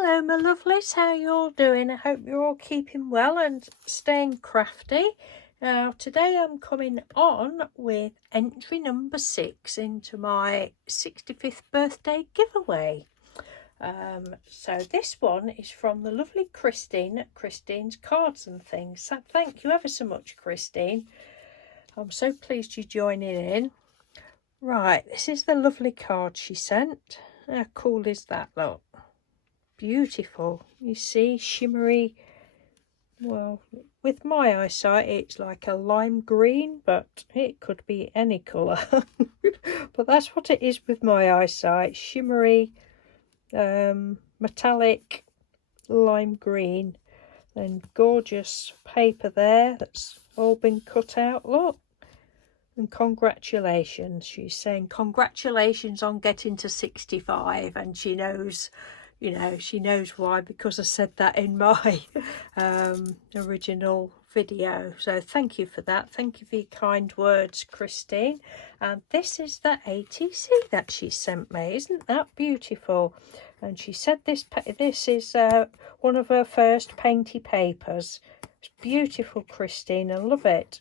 Hello my lovelies, how you all doing? I hope you're all keeping well and staying crafty. Now today I'm coming on with entry number 6 into my 65th birthday giveaway. So this one is from the lovely Christine at Christine's Cards and Things. So thank you ever so much, Christine. I'm so pleased you're joining in. Right, this is the lovely card she sent. How cool is that, look? Beautiful. You see, shimmery. Well, with my eyesight it's like a lime green, but it could be any colour. But that's what it is with my eyesight. Shimmery, metallic lime green, and gorgeous paper there that's all been cut out, look. And congratulations, she's saying congratulations on getting to 65, and she knows, you know, she knows why, because I said that in my original video. So thank you for that. Thank you for your kind words, Christine. And this is the ATC that she sent me. Isn't that beautiful? And she said this is one of her first Painty papers. It's beautiful, Christine. I love it.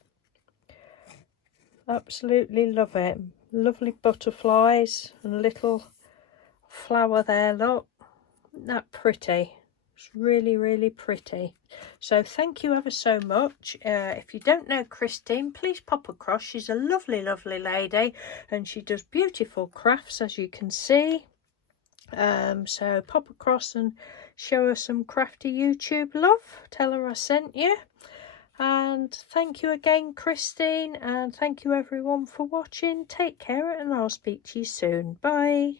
Absolutely love it. Lovely butterflies and a little flower there, look. Isn't that pretty? It's really, really pretty. So thank you ever so much. If you don't know Christine, please pop across. She's a lovely, lovely lady, and she does beautiful crafts, as you can see. So pop across and show her some crafty YouTube love. Tell her I sent you. And thank you again, Christine, and thank you everyone for watching. Take care, and I'll speak to you soon. Bye.